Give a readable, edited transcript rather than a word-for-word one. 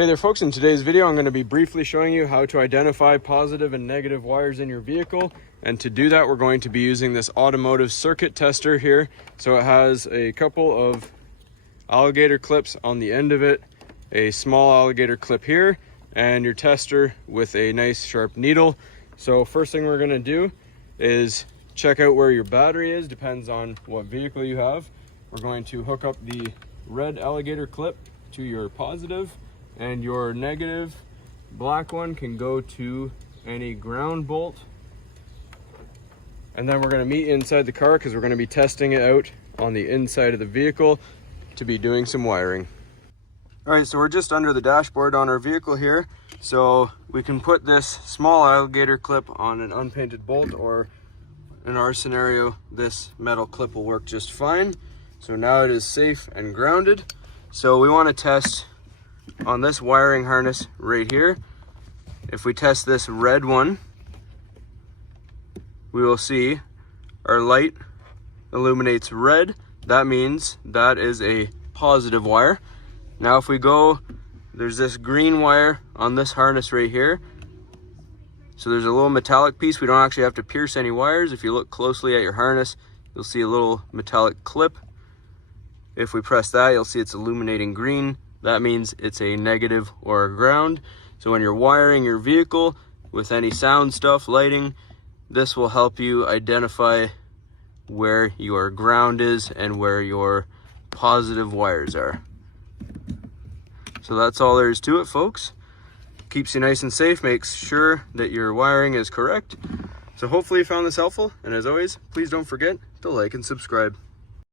Hey there folks, in today's video I'm going to be briefly showing you how to identify positive and negative wires in your vehicle. And to do that we're going to be using this Automotive circuit tester here. So it has a couple of alligator clips on the end of it, a small alligator clip here, and your tester with a nice sharp needle. So first thing we're going to do is check out where your battery is, depends on what vehicle you have. We're going to hook up the red alligator clip to your positive, and your negative black one can go to any ground bolt. And then we're going to meet inside the car because we're going to be testing it out on the inside of the vehicle to be doing some wiring. All right, so we're just under the dashboard on our vehicle here. So we can put this small alligator clip on an unpainted bolt, or in our scenario, this metal clip will work just fine. So now it is safe and grounded. So we want to test on this wiring harness right here. If we test this red one, we will see our light illuminates red. That means that is a positive wire. Now if we go, there's this green wire on this harness right here. So there's a little metallic piece. We don't actually have to pierce any wires. If you look closely at your harness, you'll see a little metallic clip. If we press that, you'll see it's illuminating green. That means it's a negative or a ground. So when you're wiring your vehicle with any sound stuff, lighting, this will help you identify where your ground is and where your positive wires are. So that's all there is to it, folks. Keeps you nice and safe, makes sure that your wiring is correct. So hopefully you found this helpful, and as always, please don't forget to like and subscribe.